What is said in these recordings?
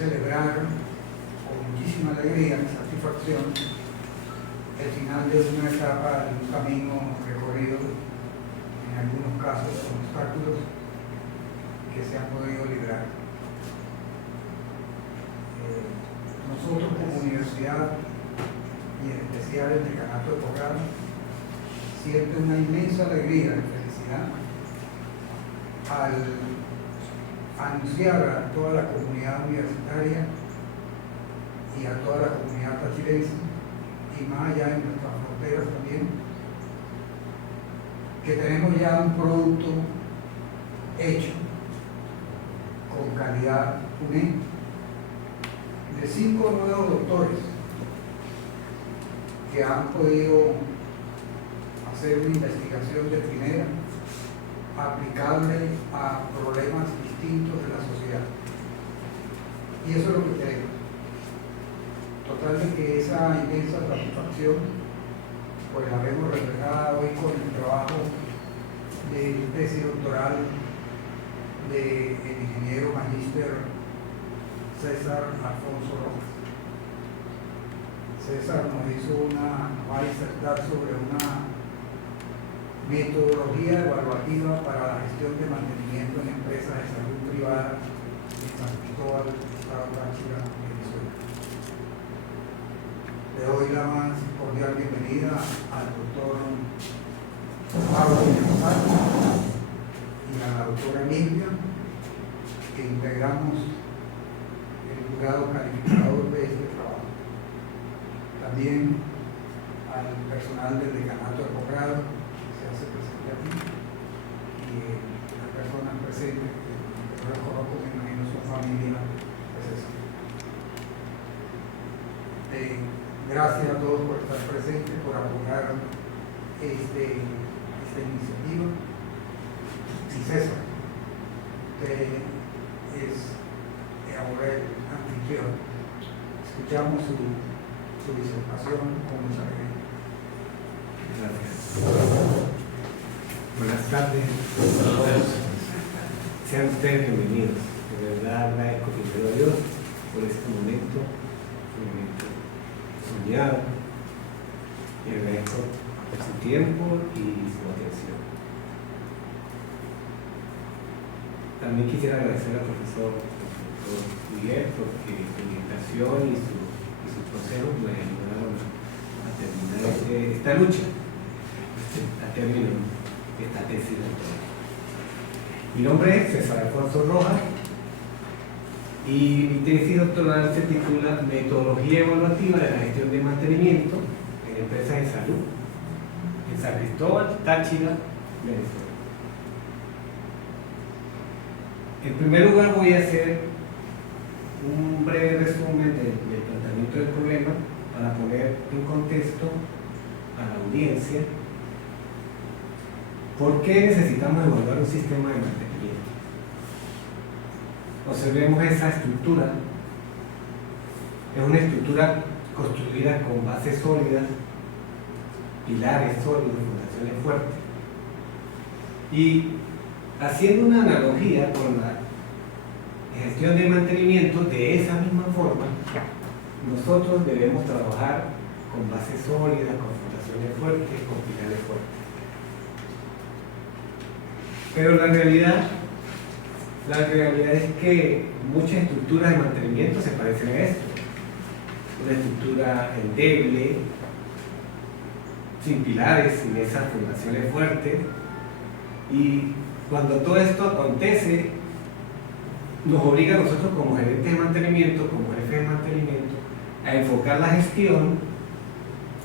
celebrar con muchísima alegría y satisfacción el final de una etapa de un camino recorrido, en algunos casos con obstáculos que se han podido librar. Nosotros como universidad, y en especial el decanato de posgrado, siente una inmensa alegría y felicidad al anunciar a toda la comunidad universitaria y a toda la comunidad tachirense, y más allá de nuestras fronteras también, que tenemos ya un producto hecho con calidad UNE de 5 nuevos doctores que han podido hacer una investigación de primera aplicable a problemas distintos de la sociedad. Y eso es lo que queremos. Total de que esa inmensa satisfacción pues la vemos reflejada hoy con el trabajo de tesis doctoral del ingeniero magíster César Alfonso Rojas. César nos va a disertar sobre una metodología evaluativa para la gestión de mantenimiento en empresas de salud privada en San Cristóbal, Estado Táchira, Venezuela. Le doy la más cordial bienvenida al doctor Pablo González y a la doctora Emilia, que integramos el jurado calificador de este trabajo. También al personal del decanato de posgrado que se hace presente aquí, y las personas presentes que no las conozco, me imagino son familia de César. Gracias a todos por estar presentes, por apoyar esta iniciativa. Y César, usted es ahora el anfitrión. Escuchamos su disertación con mucha alegría. Gracias. Buenas tardes a todos. Sean ustedes bienvenidos. De verdad agradezco primero a Dios por este momento soñado, y agradezco su tiempo y su atención. También quisiera agradecer al profesor Miguel porque su invitación y sus consejos me ayudaron a terminar esta lucha, a término de esta tesis doctoral. Mi nombre es César Alfonso Rojas y mi tesis doctoral se titula Metodología evaluativa de la gestión de mantenimiento en empresas de salud en San Cristóbal, Táchira, Venezuela. En primer lugar voy a hacer un breve resumen del planteamiento del problema para poner en contexto a la audiencia por qué necesitamos evaluar un sistema de mantenimiento. Observemos esa estructura. Es una estructura construida con bases sólidas, pilares sólidos, fundaciones fuertes. Y haciendo una analogía con la gestión de mantenimiento, de esa misma forma, nosotros debemos trabajar con bases sólidas, con fundaciones fuertes, con pilares fuertes. Pero la realidad es que muchas estructuras de mantenimiento se parecen a esto. Una estructura endeble, sin pilares, sin esas fundaciones fuertes. Y cuando todo esto acontece, nos obliga a nosotros como gerentes de mantenimiento, como jefes de mantenimiento, a enfocar la gestión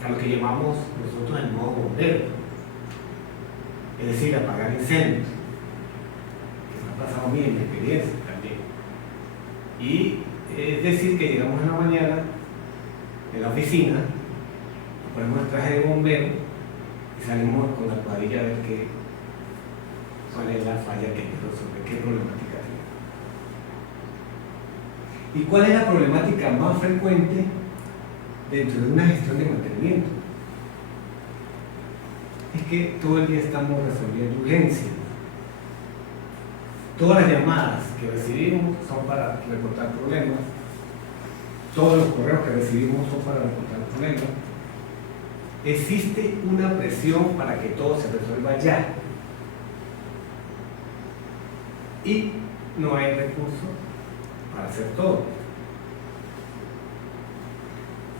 a lo que llamamos nosotros el modo bombero, es decir, apagar incendios, que me ha pasado a mí en mi experiencia también. Y es decir, que llegamos en la mañana en la oficina, nos ponemos el traje de bombero y salimos con la cuadrilla a ver cuál es la falla que hay que resolver, qué problemática tiene. ¿Y cuál es la problemática más frecuente dentro de una gestión de mantenimiento? Es que todo el día estamos resolviendo urgencias. Todas las llamadas que recibimos son para reportar problemas, todos los correos que recibimos son para reportar el problema. Existe una presión para que todo se resuelva ya. Y no hay recursos para hacer todo.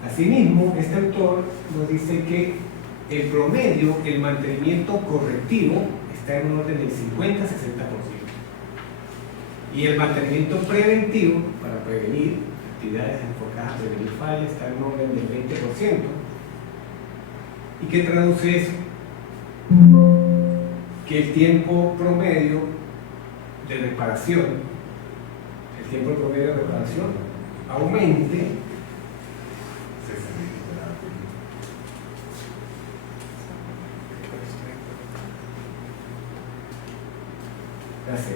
Asimismo, este autor nos dice que el promedio, el mantenimiento correctivo, está en un orden del 50-60%. Y el mantenimiento preventivo, para prevenir actividades enfocadas a prevenir fallas, está en un orden del 20%. ¿Y qué traduce eso? Que el tiempo promedio de reparación, aumente Gracias.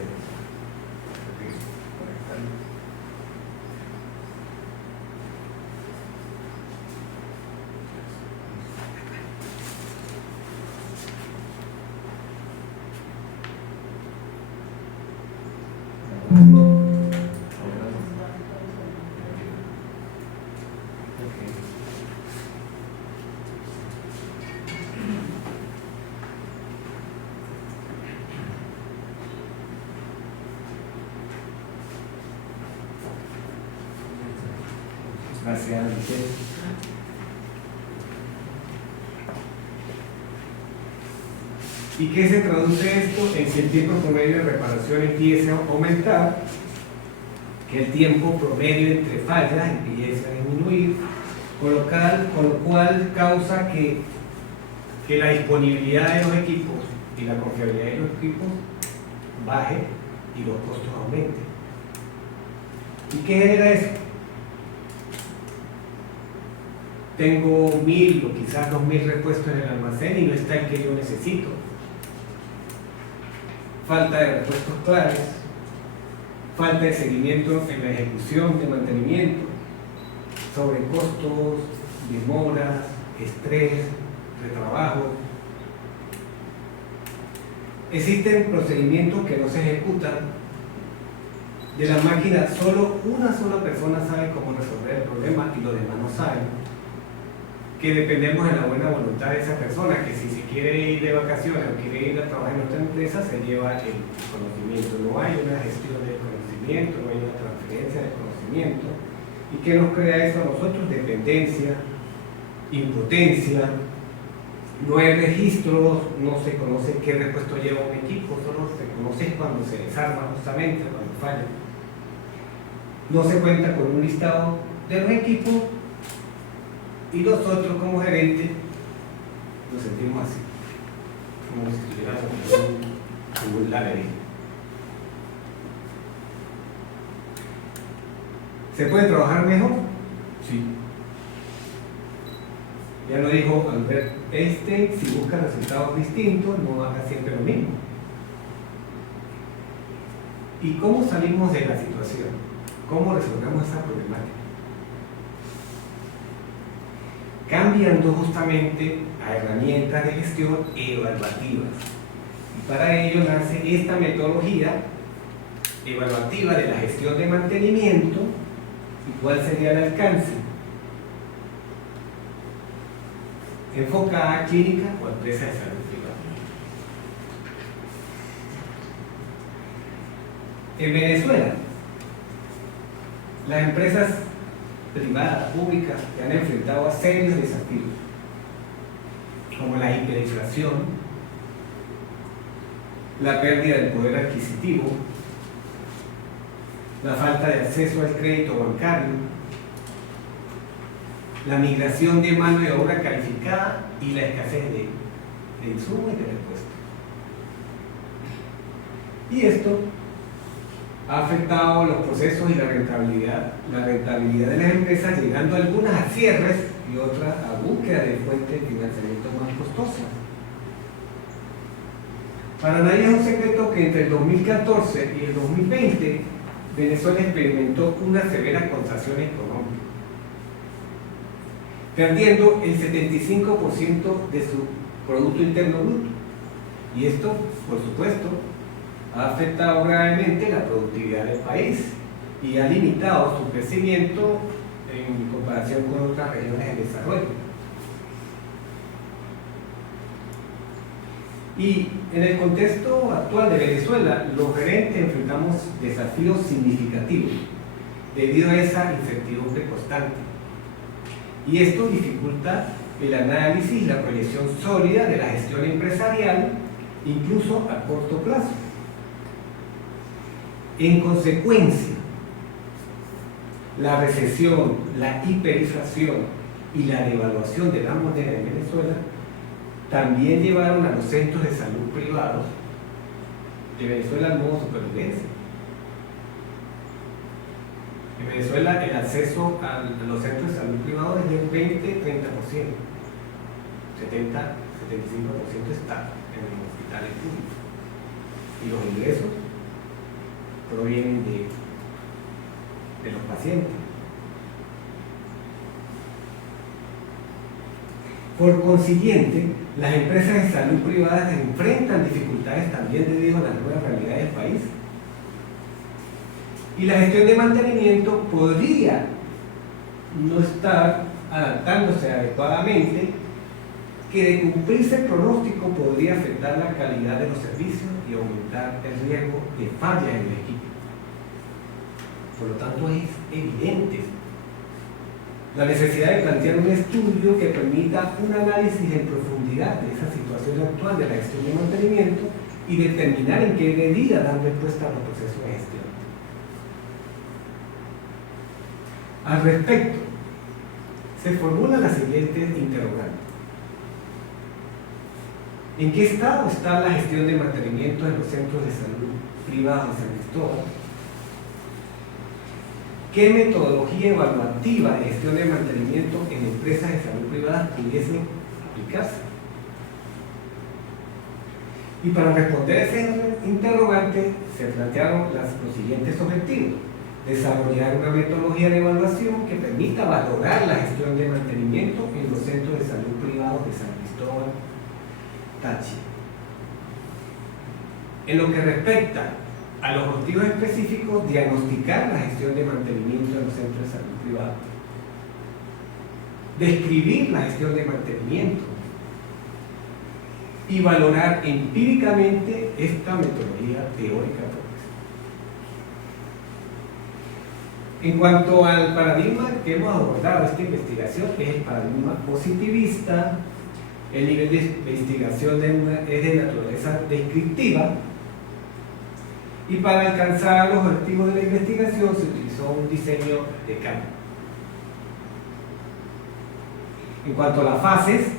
Gracias, Michelle. ¿Y qué se traduce esto? En si el tiempo promedio de reparación empieza a aumentar, que el tiempo promedio entre fallas empieza a disminuir, con lo cual causa que la disponibilidad de los equipos y la confiabilidad de los equipos baje y los costos aumenten. ¿Y qué genera eso? Tengo 1000 o quizás 2000 repuestos en el almacén y no está el que yo necesito. Falta de repuestos claves, falta de seguimiento en la ejecución de mantenimiento, sobrecostos, demoras, estrés, retrabajo. Existen procedimientos que no se ejecutan. De la máquina, solo una sola persona sabe cómo resolver el problema y los demás no saben. Que dependemos de la buena voluntad de esa persona, que si se quiere ir de vacaciones o quiere ir a trabajar en otra empresa, se lleva el conocimiento. No hay una gestión del conocimiento, no hay una transferencia del conocimiento. ¿Y qué nos crea eso a nosotros? Dependencia, impotencia, no hay registros, no se conoce qué repuesto lleva un equipo, solo se conoce cuando se desarma justamente, cuando falla. No se cuenta con un listado de los equipos. Y nosotros como gerentes nos sentimos así, como si estuviéramos en un laberinto. ¿Se puede trabajar mejor? Sí. Ya lo dijo Albert Einstein, si busca resultados distintos, no haga siempre lo mismo. ¿Y cómo salimos de la situación? ¿Cómo resolvemos esa problemática? Cambiando justamente a herramientas de gestión evaluativas. Y para ello nace esta metodología evaluativa de la gestión de mantenimiento. ¿Y cuál sería el alcance? Enfocada a clínica o empresa de salud privada. En Venezuela, las empresas privadas, públicas, que han enfrentado a serios desafíos, como la hiperinflación, la pérdida del poder adquisitivo, la falta de acceso al crédito bancario, la migración de mano de obra calificada y la escasez de insumos y de repuestos. Y esto ha afectado los procesos y la rentabilidad de las empresas, llegando algunas a cierres y otras a búsqueda de fuentes de financiamiento más costosas. Para nadie es un secreto que entre el 2014 y el 2020 Venezuela experimentó una severa contracción económica, perdiendo el 75% de su Producto Interno Bruto. Y esto, por supuesto, ha afectado gravemente la productividad del país y ha limitado su crecimiento en comparación con otras regiones de desarrollo. Y en el contexto actual de Venezuela, los gerentes enfrentamos desafíos significativos debido a esa incertidumbre constante. Y esto dificulta el análisis y la proyección sólida de la gestión empresarial, incluso a corto plazo. En consecuencia, la recesión, la hiperinflación y la devaluación de la moneda en Venezuela también llevaron a los centros de salud privados de Venezuela al modo supervivencia. En Venezuela el acceso a los centros de salud privados es del 20-30%, 70-75% está en los hospitales públicos. Y los ingresos provienen de los pacientes. Por consiguiente, las empresas de salud privadas enfrentan dificultades también debido a las nuevas realidades del país. Y la gestión de mantenimiento podría no estar adaptándose adecuadamente, que de cumplirse el pronóstico podría afectar la calidad de los servicios y aumentar el riesgo de falla en el equipo. Por lo tanto, es evidente la necesidad de plantear un estudio que permita un análisis en profundidad de esa situación actual de la gestión de mantenimiento y determinar en qué medida dan respuesta a los procesos de gestión. Al respecto, se formula la siguiente interrogante. ¿En qué estado está la gestión de mantenimiento de los centros de salud privados de San Cristóbal? ¿Qué metodología evaluativa de gestión de mantenimiento en empresas de salud privadas pudiese aplicarse? Y para responder a ese interrogante se plantearon los siguientes objetivos: desarrollar una metodología de evaluación que permita valorar la gestión de mantenimiento en los centros de salud privados de San Cristóbal, Táchira. En lo que respecta a los objetivos específicos, diagnosticar la gestión de mantenimiento de los centros de salud privados, describir la gestión de mantenimiento y valorar empíricamente esta metodología teórica propuesta. En cuanto al paradigma que hemos abordado esta investigación, que es el paradigma positivista, el nivel de investigación es de naturaleza descriptiva, y para alcanzar los objetivos de la investigación se utilizó un diseño de campo. En cuanto a las fases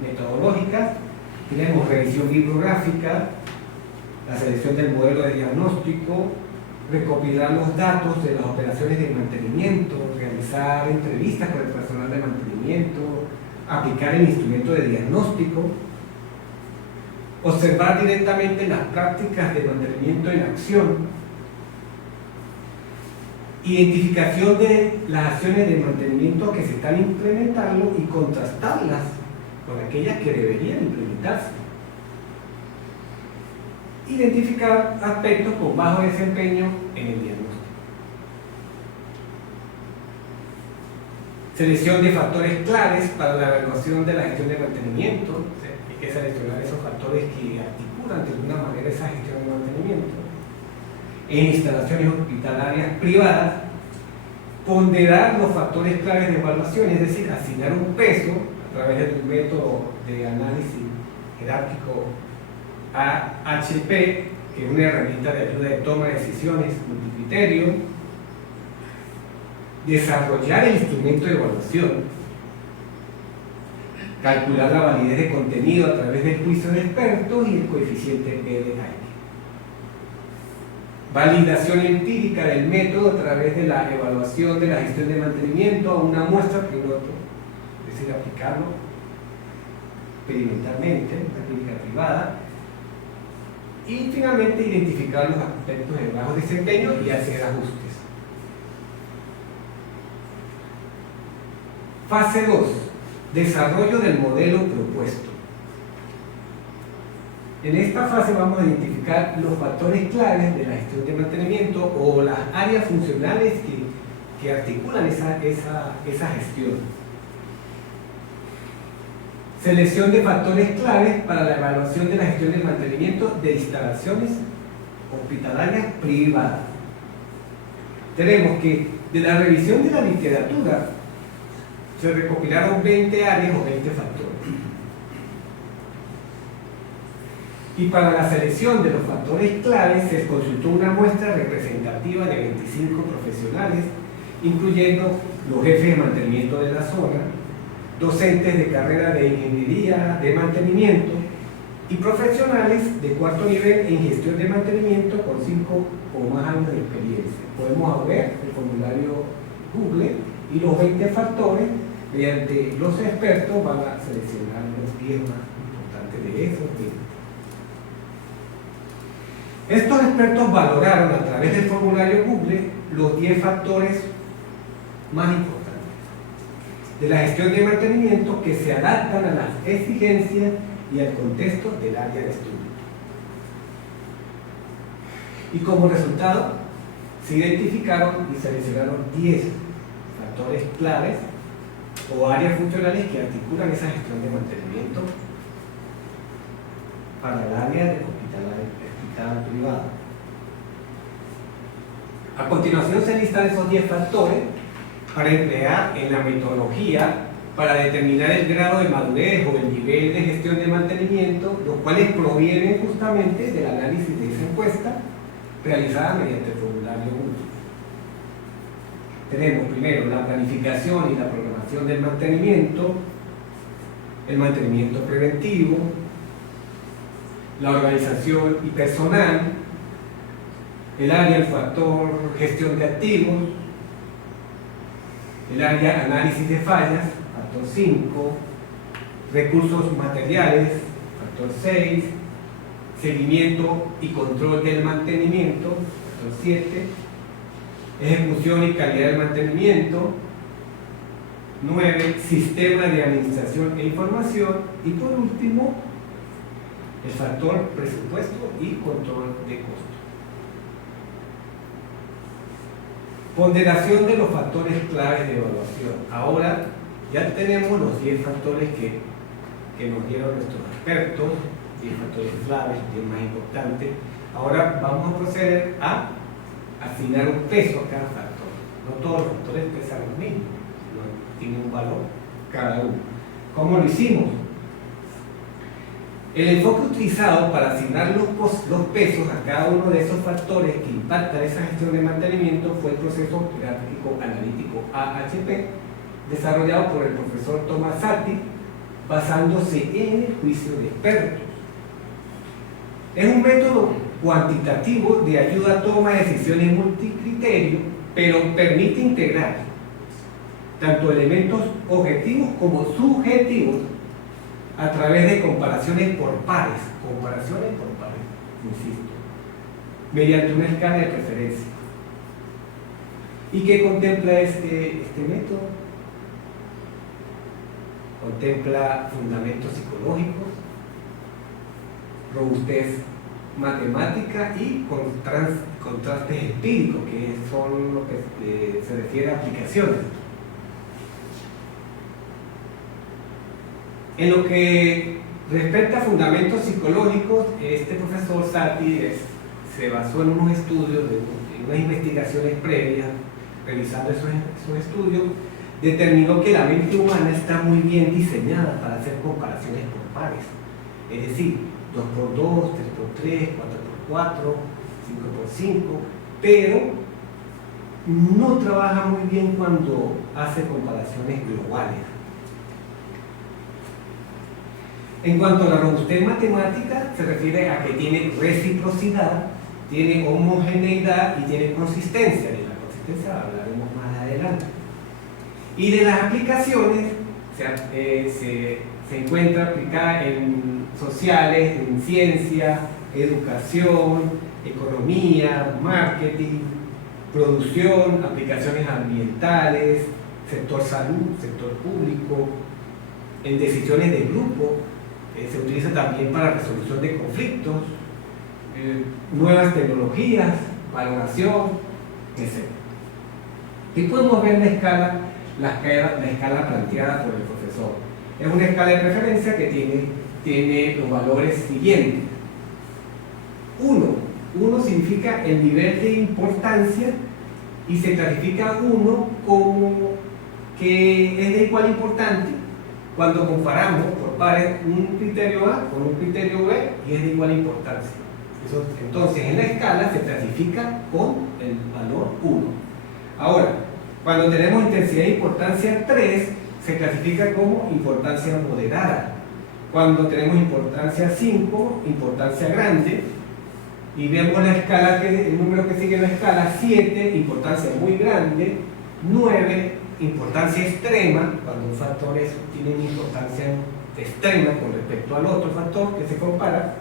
metodológicas, tenemos revisión bibliográfica, la selección del modelo de diagnóstico, recopilar los datos de las operaciones de mantenimiento, realizar entrevistas con el personal de mantenimiento, aplicar el instrumento de diagnóstico, observar directamente las prácticas de mantenimiento en acción, identificación de las acciones de mantenimiento que se están implementando y contrastarlas con aquellas que deberían implementarse. Identificar aspectos con bajo desempeño en el diagnóstico. Selección de factores claves para la evaluación de la gestión de mantenimiento. Hay que seleccionar esos factores que articulan de alguna manera esa gestión de mantenimiento. En instalaciones hospitalarias privadas, ponderar los factores claves de evaluación, es decir, asignar un peso a través del método de análisis jerárquico AHP, que es una herramienta de ayuda de toma de decisiones multicriterio. Desarrollar el instrumento de evaluación, calcular la validez de contenido a través del juicio de expertos y el coeficiente PDI. Validación empírica del método a través de la evaluación de la gestión de mantenimiento a una muestra piloto, es decir, aplicarlo experimentalmente, en una clínica privada. Y finalmente identificar los aspectos de bajo desempeño y hacer ajustes. Fase 2. Desarrollo del modelo propuesto. En esta fase vamos a identificar los factores claves de la gestión de mantenimiento o las áreas funcionales que articulan esa gestión. Selección de factores claves para la evaluación de la gestión del mantenimiento de instalaciones hospitalarias privadas. Tenemos que de la revisión de la literatura se recopilaron 20 áreas o 20 factores. Y para la selección de los factores claves se consultó una muestra representativa de 25 profesionales, incluyendo los jefes de mantenimiento de la zona, docentes de carrera de ingeniería de mantenimiento y profesionales de cuarto nivel en gestión de mantenimiento con 5 o más años de experiencia. Podemos ver el formulario Google y los 20 factores. Mediante los expertos van a seleccionar los 10 más importantes de esos 20. Estos expertos valoraron a través del formulario Google los 10 factores más importantes de la gestión de mantenimiento que se adaptan a las exigencias y al contexto del área de estudio. Y como resultado, se identificaron y seleccionaron 10 factores claves o áreas funcionales que articulan esa gestión de mantenimiento para el área de hospital privado. A continuación se listan esos 10 factores para emplear en la metodología para determinar el grado de madurez o el nivel de gestión de mantenimiento, los cuales provienen justamente del análisis de esa encuesta realizada mediante el formulario 1. Tenemos primero la planificación y la programación del mantenimiento, el mantenimiento preventivo, la organización y personal, el área del factor gestión de activos, el área análisis de fallas, factor 5, recursos materiales, factor 6, seguimiento y control del mantenimiento, factor 7, ejecución y calidad del mantenimiento, 9, sistema de administración e información y por último, el factor presupuesto y control de costos. Ponderación de los factores claves de evaluación. Ahora ya tenemos los 10 factores que nos dieron nuestros expertos, 10 factores claves, 10 más importantes. Ahora vamos a proceder a asignar un peso a cada factor. No todos los factores pesan lo mismo, tienen un valor cada uno. ¿Cómo lo hicimos? El enfoque utilizado para asignar los pesos a cada uno de esos factores que impactan esa gestión de mantenimiento fue el proceso gráfico analítico AHP, desarrollado por el profesor Tomasati, basándose en el juicio de expertos. Es un método cuantitativo de ayuda a toma de decisiones multicriterio, pero permite integrar tanto elementos objetivos como subjetivos a través de comparaciones por pares, insisto, mediante una escala de preferencia. ¿Y qué contempla este método? Contempla fundamentos psicológicos, robustez matemática y contrastes empíricos, que son lo que se refiere a aplicaciones. En lo que respecta a fundamentos psicológicos, este profesor Sati se basó en unos estudios, en unas investigaciones previas, realizando esos estudios, determinó que la mente humana está muy bien diseñada para hacer comparaciones por pares, es decir, 2x2, 3x3, 4x4, 5x5, pero no trabaja muy bien cuando hace comparaciones globales. En cuanto a la robustez matemática, se refiere a que tiene reciprocidad, tiene homogeneidad y tiene consistencia. De la consistencia hablaremos más adelante. Y de las aplicaciones, se encuentra aplicada en sociales, en ciencia, educación, economía, marketing, producción, aplicaciones ambientales, sector salud, sector público, en decisiones de grupo. Se utiliza también para resolución de conflictos, nuevas tecnologías, valoración, etc. Y podemos ver la escala planteada por el profesor. Es una escala de preferencia que tiene los valores siguientes. 1 significa el nivel de importancia y se clasifica 1 como que es de igual importante cuando comparamos por pares un criterio A con un criterio B y es de igual importancia. Entonces en la escala se clasifica con el valor 1. Ahora, cuando tenemos intensidad de importancia 3, se clasifica como importancia moderada. Cuando tenemos importancia 5, importancia grande. Y vemos la escala, el número que sigue en la escala: 7, importancia muy grande; 9, importancia extrema, cuando un factor tiene una importancia extrema con respecto al otro factor que se compara.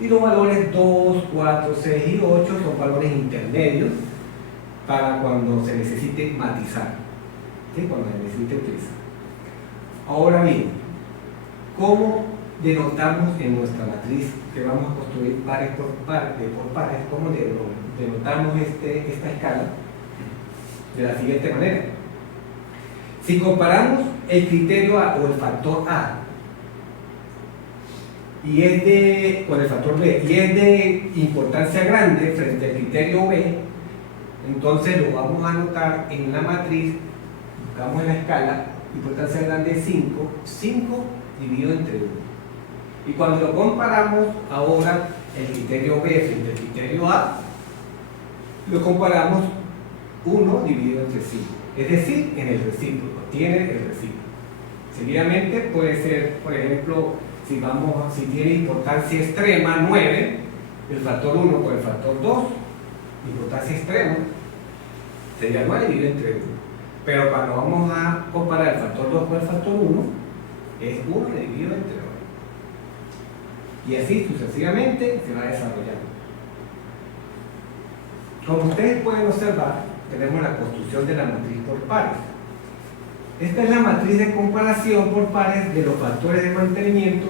Y los valores 2, 4, 6 y 8 son valores intermedios para cuando se necesite matizar, ¿sí? Cuando se necesite utilizar. Ahora bien, ¿cómo denotamos en nuestra matriz que vamos a construir pares por pares? ¿Cómo denotamos esta escala? De la siguiente manera: si comparamos el criterio A o el factor A con el factor B y es de importancia grande frente al criterio B, entonces lo vamos a anotar en la matriz. Buscamos en la escala importancia grande 5 dividido entre 1. Y cuando lo comparamos ahora el criterio B frente al criterio A, lo comparamos 1 dividido entre 5, es decir, en el recíproco, tiene el recíproco. Seguidamente puede ser, por ejemplo, si tiene importancia extrema 9, el factor 1 por el factor 2, importancia extrema, sería 9 dividido entre 1. Pero cuando vamos a comparar el factor 2 con el factor 1, es 1 dividido entre 2. Y así sucesivamente se va desarrollando. Como ustedes pueden observar, tenemos la construcción de la matriz por pares. Esta es la matriz de comparación por pares de los factores de mantenimiento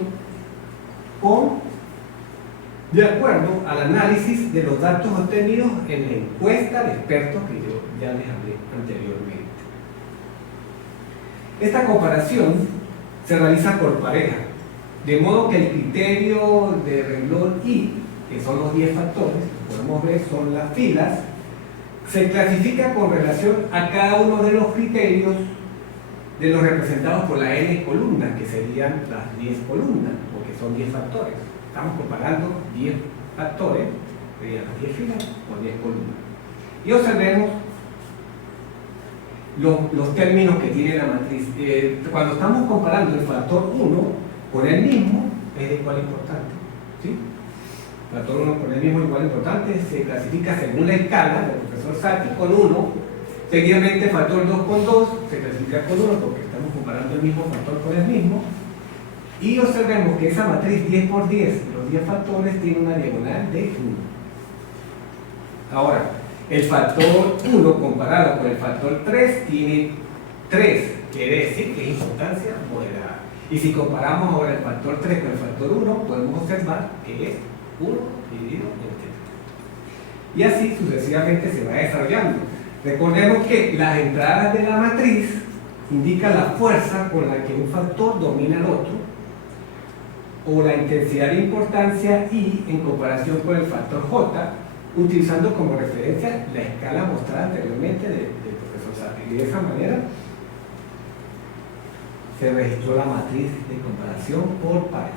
de acuerdo al análisis de los datos obtenidos en la encuesta de expertos que yo ya les hablé anteriormente. Esta comparación se realiza por pareja, de modo que el criterio de renglón I, que son los 10 factores, que podemos ver son las filas, se clasifica con relación a cada uno de los criterios de los representados por la n columna, que serían las 10 columnas, porque son 10 factores. Estamos comparando 10 factores, serían las 10 filas o 10 columnas. Y observemos los términos que tiene la matriz. Cuando estamos comparando el factor 1 con el mismo, es de igual importante, ¿sí? Factor 1 con el mismo igual importante se clasifica según la escala del profesor Sati con 1. Seguidamente factor 2 con 2 se clasifica con 1 porque estamos comparando el mismo factor con el mismo. Y observemos que esa matriz 10 por 10 de los 10 factores tiene una diagonal de 1. Ahora, el factor 1 comparado con el factor 3 tiene 3, quiere decir que es importancia moderada. Y si comparamos ahora el factor 3 con el factor 1, podemos observar que es 1 dividido entre 3. Y así sucesivamente se va desarrollando. Recordemos que las entradas de la matriz indican la fuerza con la que un factor domina al otro, o la intensidad de importancia I en comparación con el factor J, utilizando como referencia la escala mostrada anteriormente del profesor Sati. Y de esa manera se registró la matriz de comparación por pares.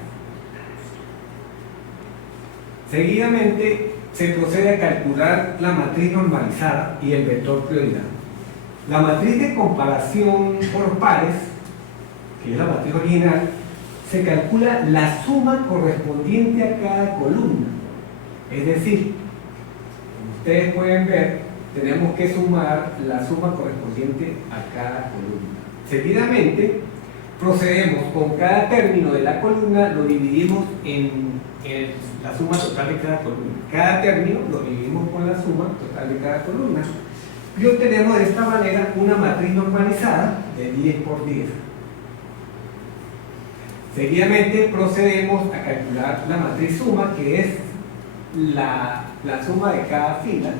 Seguidamente se procede a calcular la matriz normalizada y el vector prioridad. La matriz de comparación por pares, que es la matriz original, se calcula la suma correspondiente a cada columna. Es decir, como ustedes pueden ver, tenemos que sumar la suma correspondiente a cada columna. Seguidamente, procedemos con cada término de la columna, lo dividimos en la suma total de cada columna. Cada término lo dividimos con la suma total de cada columna. Y obtenemos de esta manera una matriz normalizada de 10 por 10. Seguidamente procedemos a calcular la matriz suma, que es la suma de cada fila,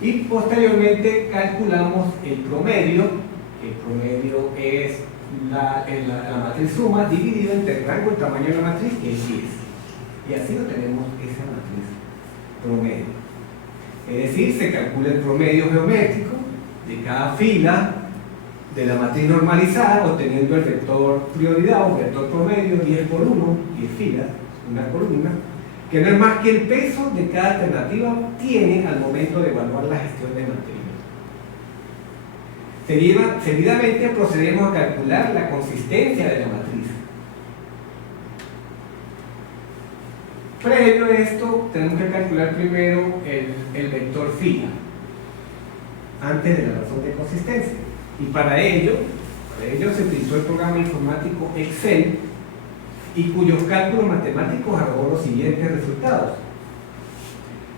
Y posteriormente calculamos el promedio. El promedio es la matriz suma dividido entre el rango y el tamaño de la matriz, que es 10. Y así obtenemos esa matriz promedio. Es decir, se calcula el promedio geométrico de cada fila de la matriz normalizada, obteniendo el vector prioridad o vector promedio 10 por 1, 10 filas, una columna, que no es más que el peso de cada alternativa tiene al momento de evaluar la gestión de mantenimiento. Seguidamente procedemos a calcular la consistencia de la matriz. Previo a esto, tenemos que calcular primero el vector fila, antes de la razón de consistencia. Y para ello se utilizó el programa informático Excel, y cuyos cálculos matemáticos arrojó los siguientes resultados.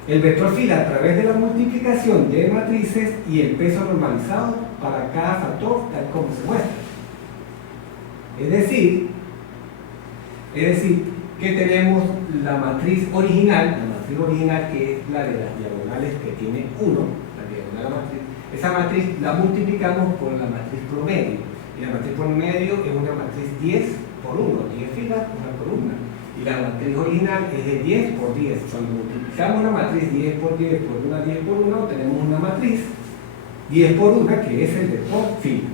El vector fila a través de la multiplicación de matrices y el peso normalizado para cada factor, tal como se muestra. Es decir que tenemos la matriz original que es la de las diagonales que tiene 1, la diagonal de la matriz. Esa matriz la multiplicamos por la matriz promedio, y la matriz promedio es una matriz 10 por 1, 10 filas, una columna, y la matriz original es de 10 por 10. Cuando multiplicamos una matriz 10 por 10 por una 10 por 1, tenemos una matriz 10 por 1, que es el vector fila.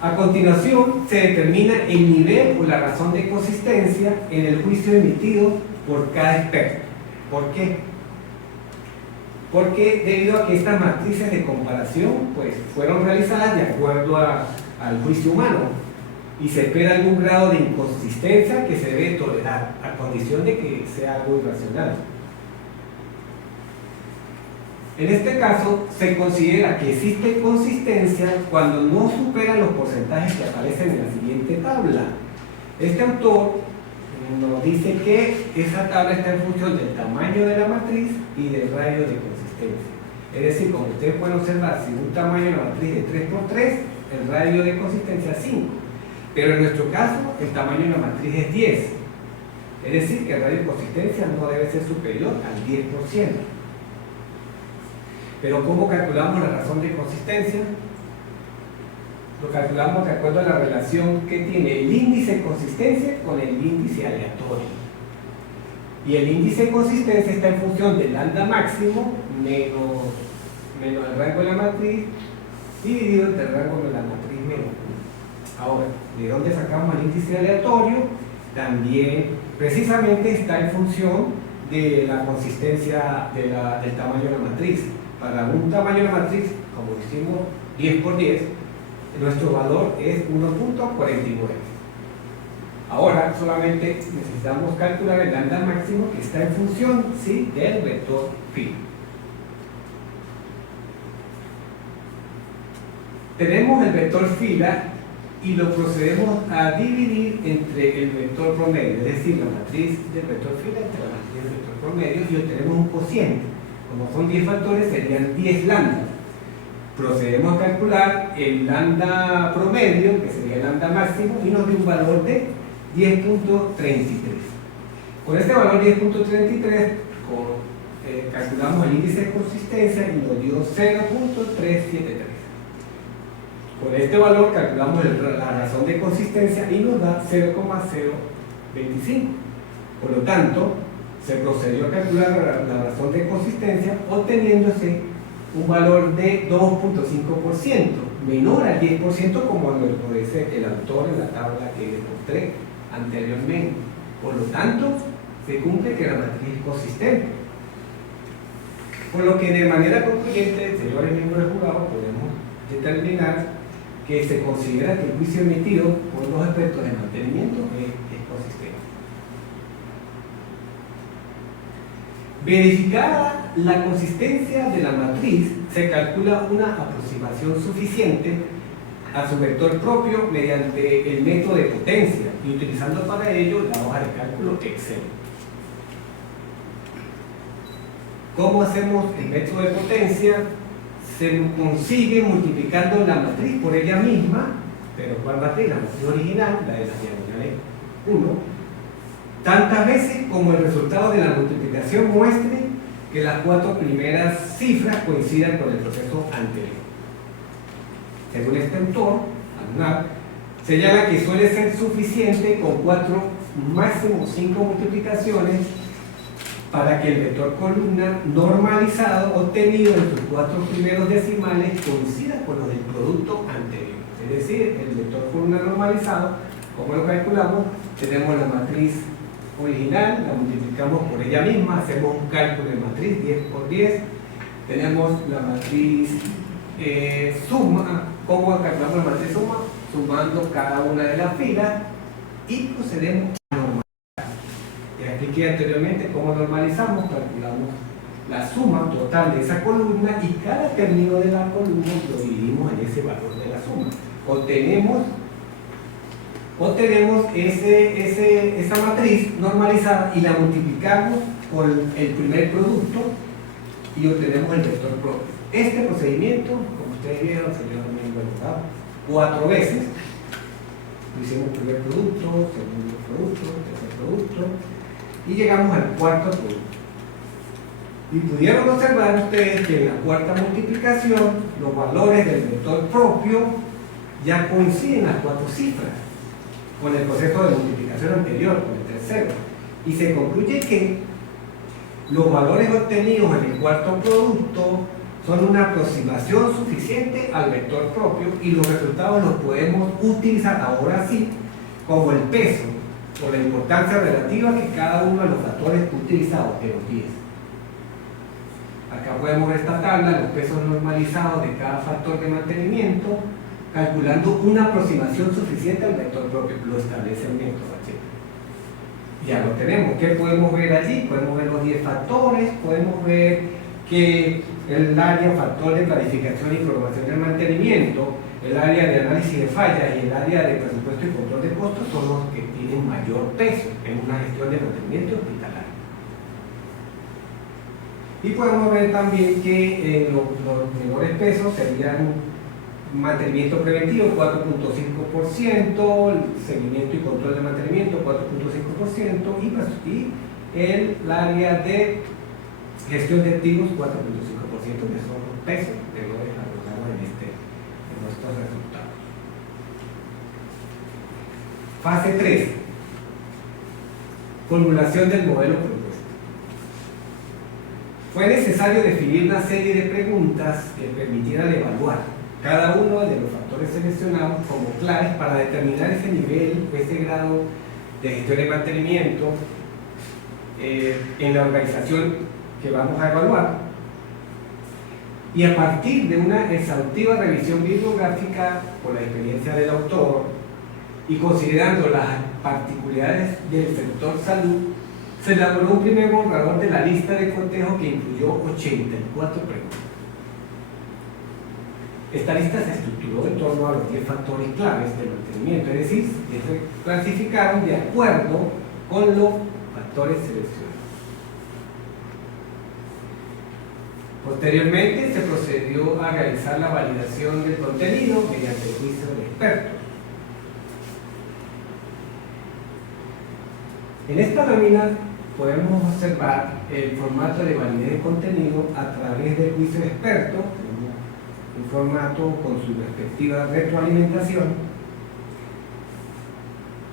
A continuación se determina el nivel o la razón de consistencia en el juicio emitido por cada experto. ¿Por qué? Porque debido a que estas matrices de comparación pues, fueron realizadas de acuerdo al juicio humano, y se espera algún grado de inconsistencia que se debe tolerar, a condición de que sea algo irracional. En este caso, se considera que existe consistencia cuando no superan los porcentajes que aparecen en la siguiente tabla. Este autor nos dice que esa tabla está en función del tamaño de la matriz y del radio de consistencia. Es decir, como ustedes pueden observar, si un tamaño de la matriz de 3 por 3, el radio de consistencia es 5. Pero en nuestro caso, el tamaño de la matriz es 10. Es decir, que el radio de consistencia no debe ser superior al 10%. Pero ¿cómo calculamos la razón de consistencia? Lo calculamos de acuerdo a la relación que tiene el índice de consistencia con el índice aleatorio. Y el índice de consistencia está en función del lambda máximo menos el rango de la matriz dividido entre el rango de la matriz menos 1. Ahora, ¿de dónde sacamos el índice aleatorio? También precisamente está en función de la consistencia del tamaño de la matriz. Para un tamaño de la matriz, como decimos 10 por 10, nuestro valor es 1.49. Ahora solamente necesitamos calcular el lambda máximo, que está en función, ¿sí?, del vector phi. Tenemos el vector fila y lo procedemos a dividir entre el vector promedio, es decir, la matriz del vector fila entre la matriz del vector promedio, y obtenemos un cociente. Como son 10 factores, serían 10 lambdas. Procedemos a calcular el lambda promedio, que sería el lambda máximo, y nos dio un valor de 10.33. Con este valor 10.33 calculamos el índice de consistencia y nos dio 0.373. Con este valor calculamos la razón de consistencia y nos da 0.025. Por lo tanto, se procedió a calcular la razón de consistencia, obteniéndose un valor de 2.5%, menor al 10%, como lo dice el autor en la tabla que les mostré anteriormente. Por lo tanto, se cumple que la matriz es consistente. Por lo que de manera concluyente, señores miembros del jurado, podemos determinar que se considera que el juicio emitido por los expertos de mantenimiento es consistente. Verificada la consistencia de la matriz, se calcula una aproximación suficiente a su vector propio mediante el método de potencia y utilizando para ello la hoja de cálculo Excel. ¿Cómo hacemos el método de potencia? Se consigue multiplicando la matriz por ella misma, pero ¿cuál matriz? La matriz original, la de las diagonales 1, tantas veces como el resultado de la multiplicación muestre que las 4 primeras cifras coincidan con el proceso anterior. Según este autor, Alnar, señala que suele ser suficiente con 4, máximo 5 multiplicaciones para que el vector columna normalizado obtenido en sus 4 primeros decimales coincida con los del producto anterior. Es decir, el vector columna normalizado, ¿cómo lo calculamos? Tenemos la matriz original, la multiplicamos por ella misma, hacemos un cálculo de matriz 10 por 10, tenemos la matriz suma. ¿Cómo calculamos la matriz suma? Sumando cada una de las filas y procedemos a normalizar. Ya expliqué anteriormente cómo normalizamos, calculamos la suma total de esa columna y cada término de la columna lo dividimos en ese valor de la suma. Obtenemos esa matriz normalizada y la multiplicamos por el primer producto y obtenemos el vector propio. Este procedimiento, como ustedes vieron, se dio también 4 veces. Hicimos primer producto, segundo producto, tercer producto y llegamos al 4.º producto. Y pudieron observar ustedes que en la 4ª multiplicación los valores del vector propio ya coinciden las 4 cifras con el proceso de multiplicación anterior, con el tercero, y se concluye que los valores obtenidos en el 4º producto son una aproximación suficiente al vector propio y los resultados los podemos utilizar ahora sí como el peso o la importancia relativa que cada uno de los factores utilizados en los 10. Acá podemos ver esta tabla, los pesos normalizados de cada factor de mantenimiento, calculando una aproximación suficiente al vector propio, lo establece el método H. Ya lo tenemos. ¿Qué podemos ver allí? Podemos ver los 10 factores, podemos ver que el área factor de planificación y programación del mantenimiento, el área de análisis de fallas y el área de presupuesto y control de costos son los que tienen mayor peso en una gestión de mantenimiento hospitalario. Y podemos ver también que los menores pesos serían mantenimiento preventivo 4.5%, seguimiento y control de mantenimiento 4.5% y el área de gestión de activos 4.5%, que son los pesos que lo desarrollamos en nuestros resultados. Fase 3. Formulación del modelo propuesto. Fue necesario definir una serie de preguntas que permitieran evaluar cada uno de los factores seleccionados como claves para determinar ese nivel, ese grado de gestión de mantenimiento en la organización que vamos a evaluar. Y a partir de una exhaustiva revisión bibliográfica por la experiencia del autor y considerando las particularidades del sector salud, se elaboró un primer borrador de la lista de cotejo que incluyó 84 preguntas. Esta lista se estructuró en torno a los 10 factores claves del mantenimiento, es decir, se clasificaron de acuerdo con los factores seleccionados. Posteriormente se procedió a realizar la validación del contenido mediante el juicio de expertos. En esta lámina podemos observar el formato de validez de contenido a través del juicio de expertos, un formato con su respectiva retroalimentación.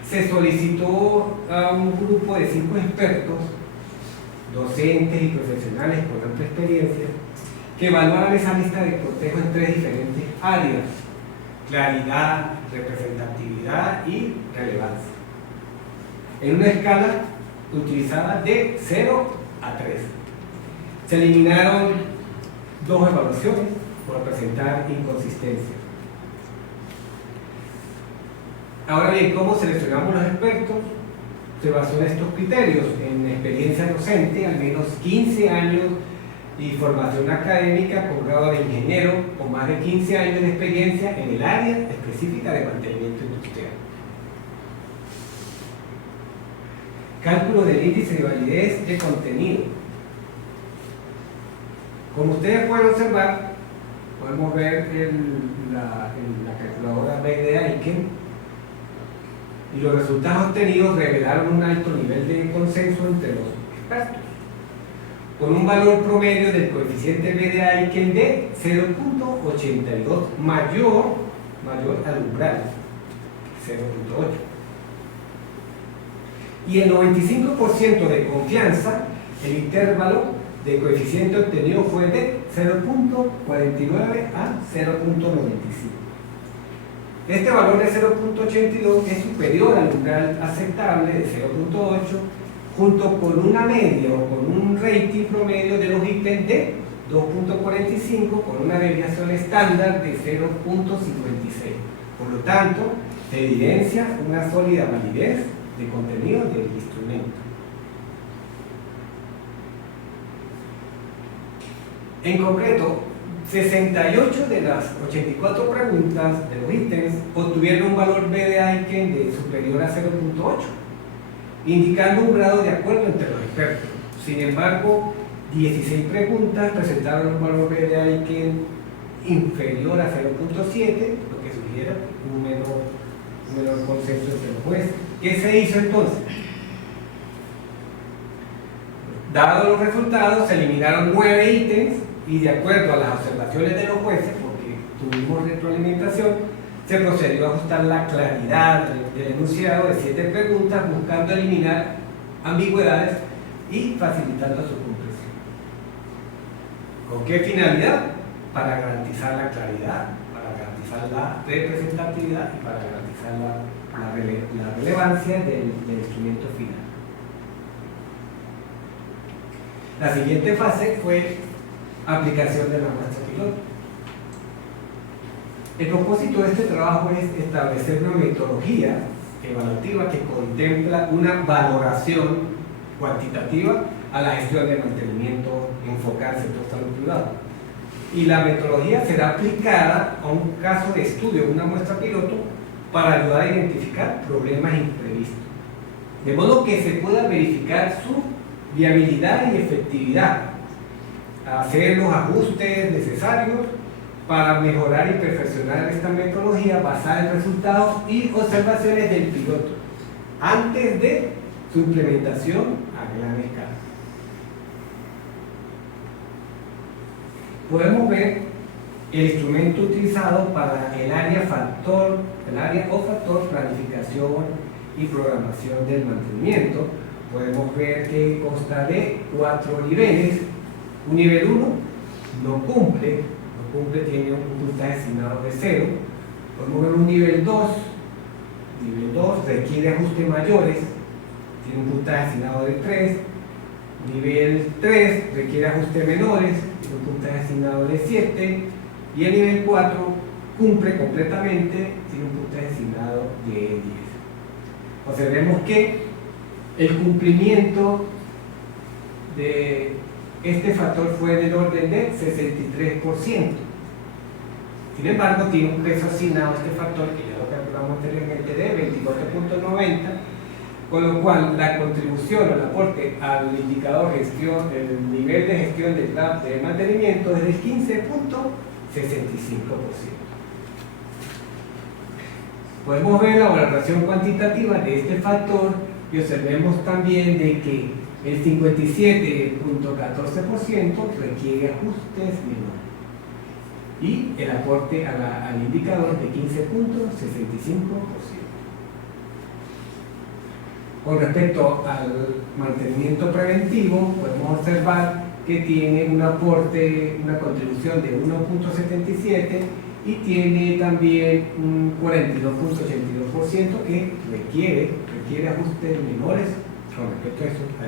Se solicitó a un grupo de 5 expertos, docentes y profesionales con amplia experiencia, que evaluaran esa lista de cotejo en 3 diferentes áreas: claridad, representatividad y relevancia, en una escala utilizada de 0 a 3. Se eliminaron 2 evaluaciones por presentar inconsistencia. Ahora bien, ¿cómo seleccionamos los expertos? Se basó en estos criterios: en experiencia docente, al menos 15 años y formación académica con grado de ingeniero o más de 15 años de experiencia en el área específica de mantenimiento industrial. Cálculo del índice de validez de contenido. Como ustedes pueden observar, podemos ver la calculadora B de Aiken, y los resultados obtenidos revelaron un alto nivel de consenso entre los expertos. con un valor promedio del coeficiente BDA Aiken de 0.82, mayor al umbral, 0.8. Y el 95% de confianza, el intervalo de coeficiente obtenido fue de 0.49 a 0.95. Este valor de 0.82 es superior al umbral aceptable de 0.8, junto con una media o con un rating promedio de los ítems de 2.45 con una desviación estándar de 0.56. Por lo tanto, se evidencia una sólida validez de contenido del instrumento. En concreto, 68 de las 84 preguntas de los ítems obtuvieron un valor B de Aiken de superior a 0.8, indicando un grado de acuerdo entre los expertos. Sin embargo, 16 preguntas presentaron un valor B de Aiken inferior a 0.7, lo que sugiere un menor consenso entre los jueces. ¿Qué se hizo entonces? Dados los resultados, se eliminaron 9 ítems y de acuerdo a las observaciones de los jueces, porque tuvimos retroalimentación, se procedió a ajustar la claridad del enunciado de 7 preguntas, buscando eliminar ambigüedades y facilitando su comprensión. ¿Con qué finalidad? Para garantizar la claridad, para garantizar la representatividad y para garantizar la relevancia del instrumento final. La siguiente fase fue aplicación de la muestra piloto. El propósito de este trabajo es establecer una metodología evaluativa que contempla una valoración cuantitativa a la gestión de mantenimiento enfocada al sector salud privado. Y la metodología será aplicada a un caso de estudio, una muestra piloto, para ayudar a identificar problemas imprevistos. De modo que se pueda verificar su viabilidad y efectividad, hacer los ajustes necesarios para mejorar y perfeccionar esta metodología basada en resultados y observaciones del piloto antes de su implementación a gran escala. Podemos ver el instrumento utilizado para el área o factor planificación y programación del mantenimiento. Podemos ver que consta de 4 niveles. Un nivel 1 no cumple, tiene un puntaje asignado de 0. Podemos ver un nivel 2. Nivel 2 requiere ajustes mayores, tiene un puntaje asignado de 3. Nivel 3 requiere ajustes menores, tiene un puntaje asignado de 7. Y el nivel 4 cumple completamente, tiene un puntaje asignado de 10. Observemos que el cumplimiento de este factor fue del orden de 63%. Sin embargo, tiene un peso asignado a este factor, que ya lo calculamos anteriormente, de 24.90, con lo cual la contribución o el aporte al indicador gestión, el nivel de gestión del plan de mantenimiento es del 15.65%. Podemos ver la valoración cuantitativa de este factor y observemos también de que el 57.14% requiere ajustes menores y el aporte al indicador de 15.65%. Con respecto al mantenimiento preventivo, podemos observar que tiene un aporte, una contribución de 1.77 y tiene también un 42.82% que requiere ajustes menores con respecto a,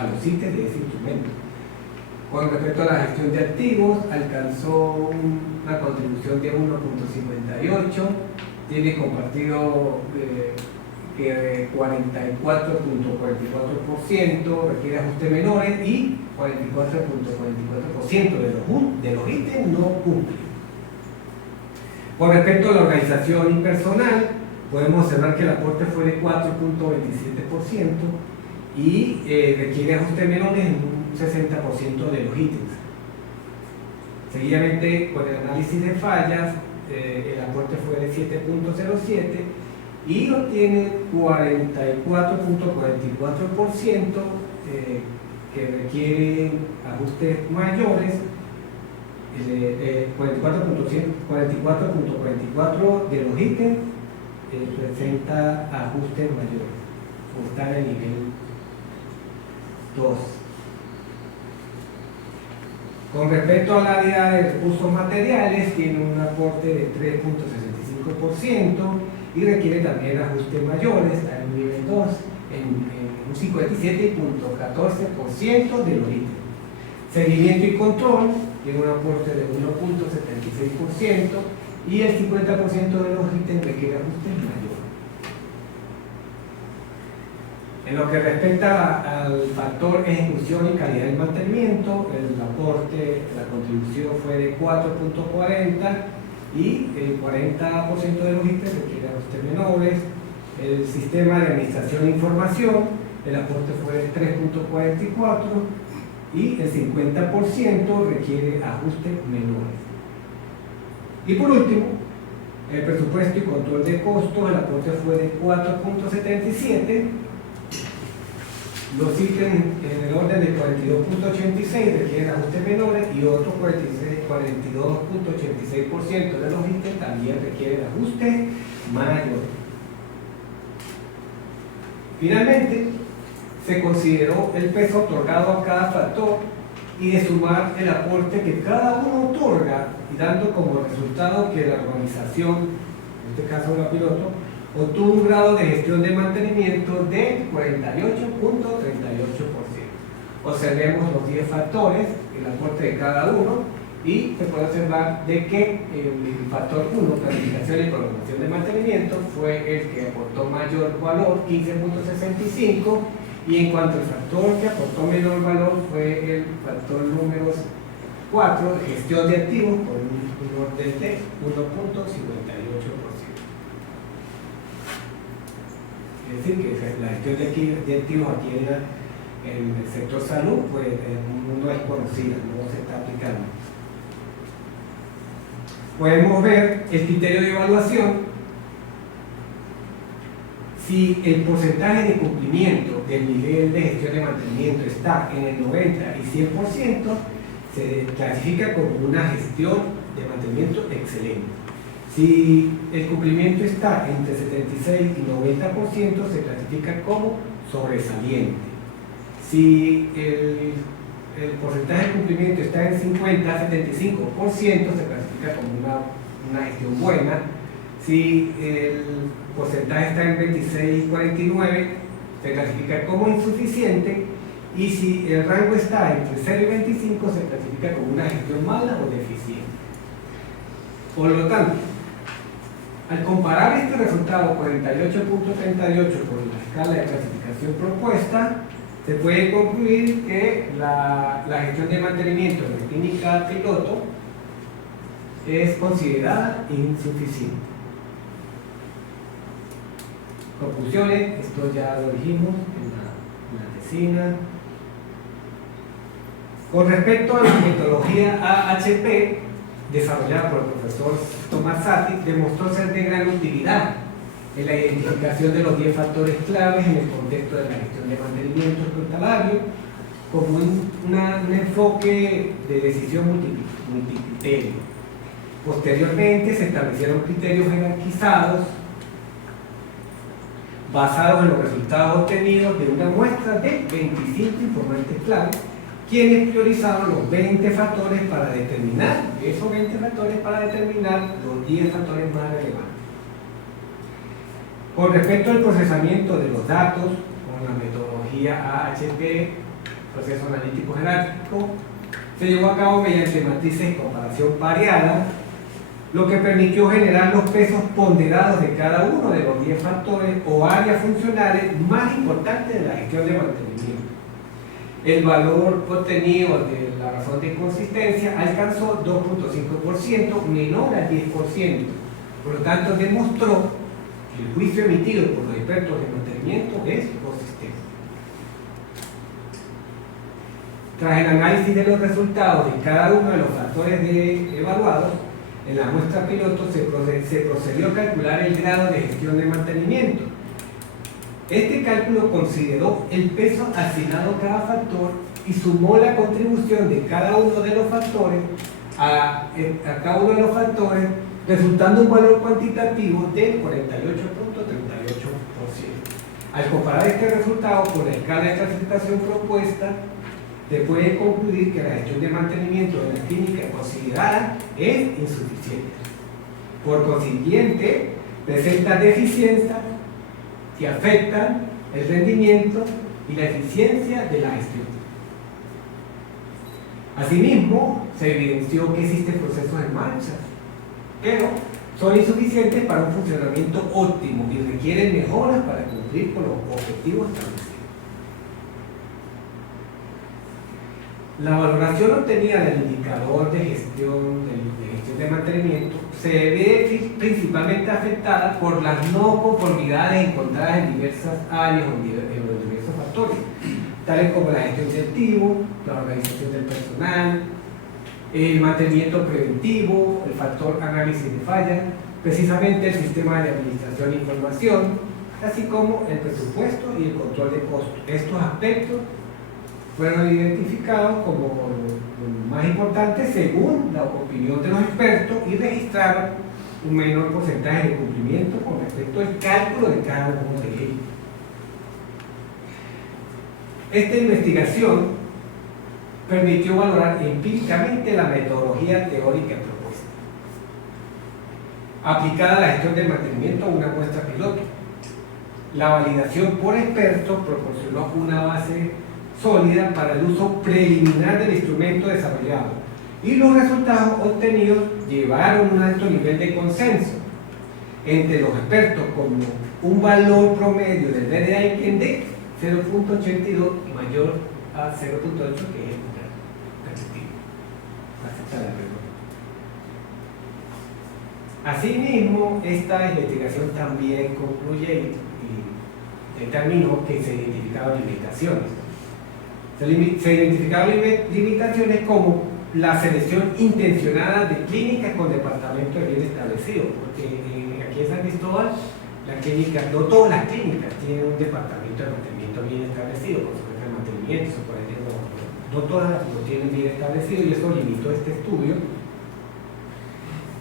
a los ítems de ese instrumento. Con respecto a la gestión de activos, alcanzó una contribución de 1.58, tiene compartido que 44.44%, requiere ajustes menores y 44.44% de los ítems no cumplen. Con respecto a la organización y personal, podemos observar que el aporte fue de 4.27% y requiere ajustes menores en un 60% de los ítems. Seguidamente, con el análisis de fallas, el aporte fue de 7.07 y obtiene 44.44%, que requieren ajustes mayores, 44.44 de los ítems presenta ajustes mayores, o está en el nivel 2. Con respecto al área de recursos materiales, tiene un aporte de 3.65% y requiere también ajustes mayores, está en el nivel 2, en un 57.14% de los ítems. Seguimiento y control tiene un aporte de 1.76% y el 50% de los ítems requiere ajustes mayores. En lo que respecta al factor ejecución y calidad del mantenimiento, el aporte, la contribución fue de 4.40 y el 40% de los ítems requiere ajustes menores. El sistema de administración de información, el aporte fue de 3.44 y el 50% requiere ajustes menores. Y por último, el presupuesto y control de costos, el aporte fue de 4.77. Los ítems en el orden de 42.86 requieren ajustes menores y otro 42.86% de los ítems también requieren ajustes mayores. Finalmente, se consideró el peso otorgado a cada factor y de sumar el aporte que cada uno otorga, y dando como resultado que la organización, en este caso la piloto, obtuvo un grado de gestión de mantenimiento de 48.38%. Observemos los 10 factores, el aporte de cada uno, y se puede observar de que el factor 1, planificación y programación de mantenimiento, fue el que aportó mayor valor, 15.65%, y en cuanto al factor que aportó menor valor fue el factor número 4, gestión de activos, por un orden de 1.58%. Es decir, que la gestión de activos aquí en el sector salud pues, no es conocida, no se está aplicando. Podemos ver el criterio de evaluación. Si el porcentaje de cumplimiento del nivel de gestión de mantenimiento está en el 90 y 100%, se clasifica como una gestión de mantenimiento excelente. Si el cumplimiento está entre 76 y 90%, se clasifica como sobresaliente. Si el porcentaje de cumplimiento está en 50 a 75%, se clasifica como una gestión buena. Si el porcentaje está en 26 y 49, se clasifica como insuficiente. Y si el rango está entre 0 y 25, se clasifica como una gestión mala o deficiente. Por lo tanto, al comparar este resultado 48.38 por la escala de clasificación propuesta, se puede concluir que la gestión de mantenimiento en la clínica piloto es considerada insuficiente. Conclusiones, esto ya lo dijimos en la tesina. Con respecto a la metodología AHP, desarrollada por el profesor Tomás Sati, demostró ser de gran utilidad en la identificación de los 10 factores claves en el contexto de la gestión de mantenimiento hospitalario, como un enfoque de decisión multicriterio. Posteriormente se establecieron criterios jerarquizados basados en los resultados obtenidos de una muestra de 25 informantes claves, quienes priorizaron los 20 factores para determinar, esos 20 factores para determinar los 10 factores más relevantes. Con respecto al procesamiento de los datos, con la metodología AHP, proceso analítico jerárquico, se llevó a cabo mediante matrices de comparación pareada, lo que permitió generar los pesos ponderados de cada uno de los 10 factores o áreas funcionales más importantes de la gestión de mantenimiento. El valor obtenido de la razón de inconsistencia alcanzó 2.5%, menor al 10%. Por lo tanto, demostró que el juicio emitido por los expertos de mantenimiento es consistente. Tras el análisis de los resultados de cada uno de los factores evaluados, en la muestra piloto se procedió a calcular el grado de gestión de mantenimiento. Este cálculo consideró el peso asignado a cada factor y sumó la contribución de cada uno de los factores a cada uno de los factores, resultando un valor cuantitativo del 48.38%. Al comparar este resultado con la escala de clasificación propuesta, se puede concluir que la gestión de mantenimiento de la clínica considerada es insuficiente. Por consiguiente, presenta deficiencias que afectan el rendimiento y la eficiencia de la gestión. Asimismo, se evidenció que existen procesos en marcha, pero son insuficientes para un funcionamiento óptimo y requieren mejoras para cumplir con los objetivos establecidos. La valoración obtenida del indicador de gestión de mantenimiento se ve principalmente afectada por las no conformidades encontradas en diversas áreas o en los diversos factores, tales como la gestión de activos, la organización del personal, el mantenimiento preventivo, el factor análisis de fallas, precisamente el sistema de administración de información, así como el presupuesto y el control de costos. Estos aspectos fueron identificados como los más importantes según la opinión de los expertos y registraron un menor porcentaje de cumplimiento con respecto al cálculo de cada uno de ellos. Esta investigación permitió valorar empíricamente la metodología teórica propuesta, aplicada a la gestión del mantenimiento a una muestra piloto. La validación por expertos proporcionó una base sólida para el uso preliminar del instrumento desarrollado y los resultados obtenidos llevaron un alto nivel de consenso entre los expertos, como un valor promedio del BDA Index 0.82 mayor a 0.8, que es positivo. Acepta la regla. Asimismo, esta investigación también concluye y determinó que se identificaron limitaciones. Se identificaron limitaciones como la selección intencionada de clínicas con departamentos bien establecidos, porque aquí en San Cristóbal, la clínica, no todas las clínicas tienen un departamento de mantenimiento bien establecido, por supuesto el mantenimiento, no todas lo tienen bien establecido y eso limitó este estudio.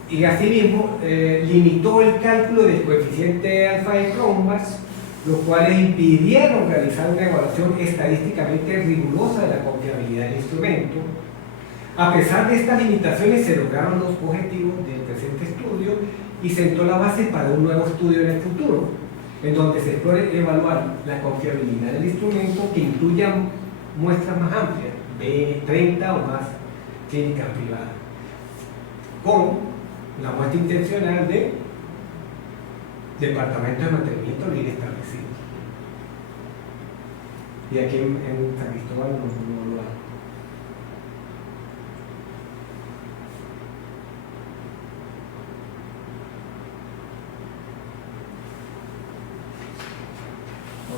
Y asimismo limitó el cálculo del coeficiente alfa de Cronbach, los cuales impidieron realizar una evaluación estadísticamente rigurosa de la confiabilidad del instrumento. A pesar de estas limitaciones, se lograron los objetivos del presente estudio y sentó la base para un nuevo estudio en el futuro, en donde se explore evaluar la confiabilidad del instrumento que incluya muestras más amplias, de 30 o más clínicas privadas, con la muestra intencional de departamentos de mantenimiento bien establecidos. Y aquí en San Cristóbal no lo hay.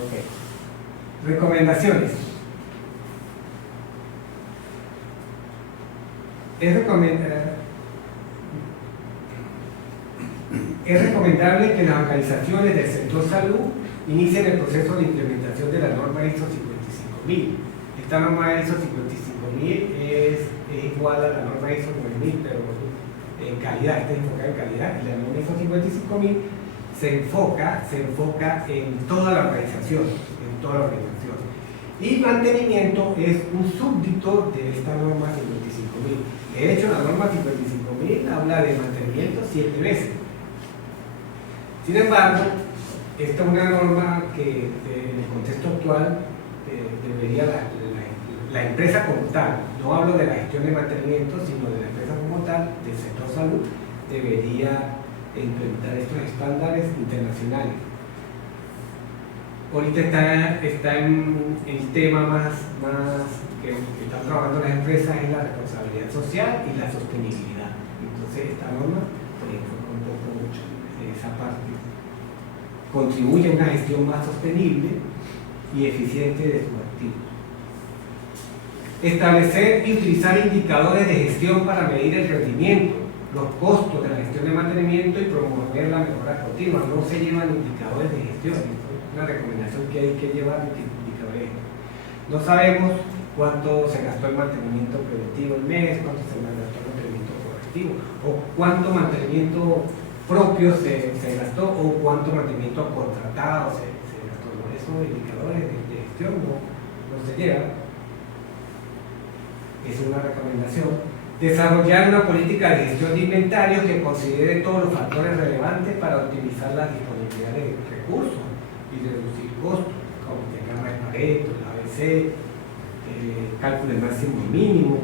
Okay. Recomendaciones. Es recomendable que las organizaciones del sector salud inicien el proceso de implementación de la norma ISO 55000. Esta norma ISO 55000 es igual a la norma ISO 9000, pero en calidad, está enfocada en calidad, y la norma ISO 55000 se enfoca en toda la organización, Y mantenimiento es un súbdito de esta norma 55000. De hecho, la norma 55000 habla de mantenimiento 7 veces. Sin embargo, esta es una norma que en el contexto actual debería la empresa como tal, no hablo de la gestión de mantenimiento, sino de la empresa como tal, del sector salud, debería implementar estos estándares internacionales. Ahorita está en el tema más que están trabajando las empresas es la responsabilidad social y la sostenibilidad. Entonces esta norma enfoca un poco mucho en esa parte. Contribuye a una gestión más sostenible y eficiente de sus activos. Establecer y utilizar indicadores de gestión para medir el rendimiento, los costos de la gestión de mantenimiento y promover la mejora continua. No se llevan indicadores de gestión, una recomendación que hay que llevar indicadores. No sabemos cuánto se gastó el mantenimiento preventivo el mes, cuánto se gastó el mantenimiento correctivo, o cuánto mantenimiento propio se gastó, o cuánto mantenimiento contratado se gastó. Esos indicadores de gestión no se llevan. Es una recomendación. Desarrollar una política de gestión de inventarios que considere todos los factores relevantes para optimizar la disponibilidad de recursos y reducir costos, como el diagrama de Pareto, el ABC, cálculo de máximo y mínimo.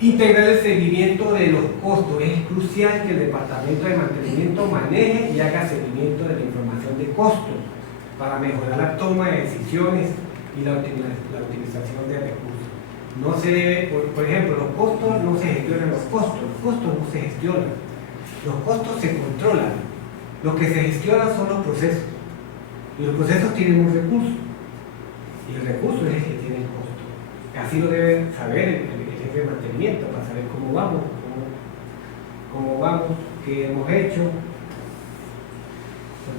Integrar el seguimiento de los costos. Es crucial que el departamento de mantenimiento maneje y haga seguimiento de la información de costos para mejorar la toma de decisiones y la optimización de recursos. No se debe, por ejemplo, los costos no se gestionan, los costos no se gestionan, los costos se controlan, lo que se gestiona son los procesos, y los procesos tienen un recurso, y el recurso es el que tiene el costo. Así lo debe saber el jefe de mantenimiento para saber cómo vamos, qué hemos hecho.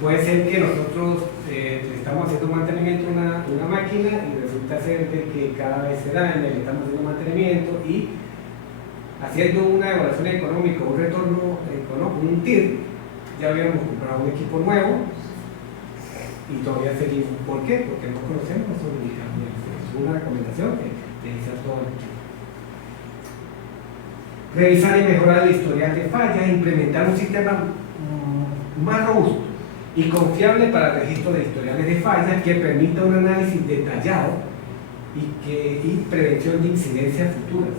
Puede ser que nosotros estamos haciendo mantenimiento a una máquina y resulta ser de que cada vez se daña, le estamos haciendo mantenimiento y haciendo una evaluación económica, un retorno económico, un TIR, ya habíamos comprado un equipo nuevo y todavía seguimos. ¿Por qué? Porque no conocemos esos indicadores. Es una recomendación que revisar todo el equipo. Revisar y mejorar el historial de fallas, implementar un sistema más robusto y confiable para el registro de historiales de fallas que permita un análisis detallado y prevención de incidencias futuras.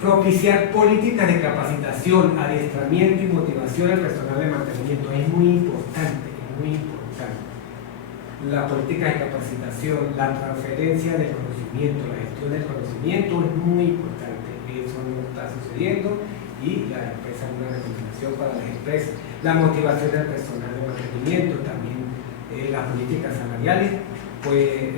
Propiciar políticas de capacitación, adiestramiento y motivación al personal de mantenimiento es muy importante, La política de capacitación, la transferencia del conocimiento, la gestión del conocimiento es muy importante. Eso no está sucediendo y la empresa es una recomendación para las empresas. La motivación del personal de mantenimiento, también las políticas salariales, pues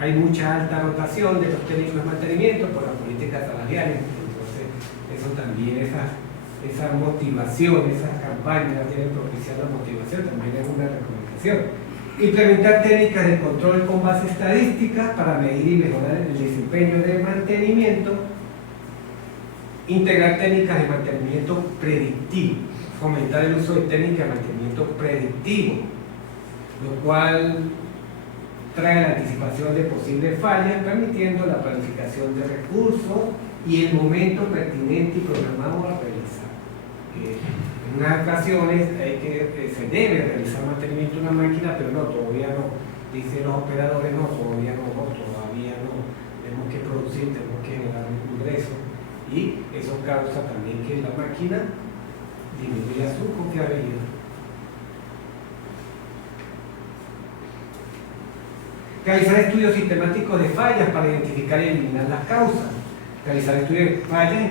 hay mucha alta rotación de los técnicos de mantenimiento por las políticas salariales, entonces eso también, esa motivación, esas campañas deben propiciar la motivación, también es una recomendación. Implementar técnicas de control con base estadística para medir y mejorar el desempeño del mantenimiento. Integrar técnicas de mantenimiento predictivo, fomentar el uso de técnicas de mantenimiento predictivo, lo cual trae la anticipación de posibles fallas, permitiendo la planificación de recursos y el momento pertinente y programado a realizar. En unas ocasiones se debe realizar mantenimiento de una máquina, pero no, todavía no, dicen los operadores, todavía no, tenemos que producir, tenemos que generar un ingreso. Y eso causa también que la máquina disminuya su confiabilidad. Realizar estudios sistemáticos de fallas para identificar y eliminar las causas. Realizar estudios de fallas en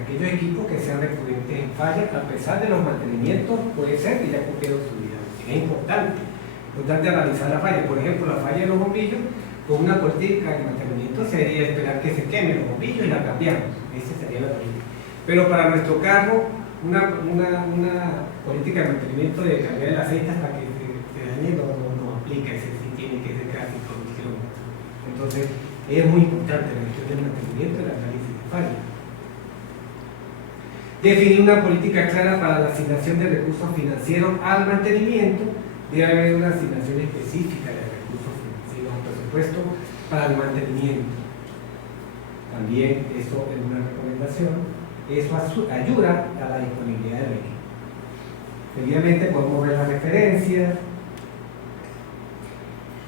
aquellos equipos que sean recurrentes en fallas, a pesar de los mantenimientos, puede ser que ya cumplieron su vida. Es importante analizar la falla. Por ejemplo, la falla de los bombillos, con una política de mantenimiento sería esperar que se quemen los bombillos y la cambiamos. Esa sería la política. Pero para nuestro carro, una política de mantenimiento de cambiar el aceite hasta que se dañe no aplica. Ese sí tiene que ser casi por un kilómetro. Entonces, es muy importante la gestión del mantenimiento y el análisis de fallas. Definir una política clara para la asignación de recursos financieros al mantenimiento. Debe haber una asignación específica de recursos financieros, un presupuesto para el mantenimiento. También eso es una recomendación. Eso ayuda a la disponibilidad del equipo. Seguidamente podemos ver las referencias.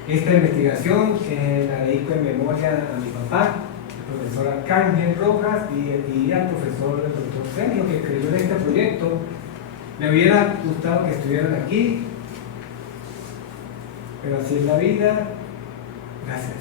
Esta investigación la dedico en memoria a mi papá, el profesor Arcángel Rojas, y al profesor el doctor Sergio, que escribió en este proyecto. Me hubiera gustado que estuvieran aquí, pero así es la vida. Gracias.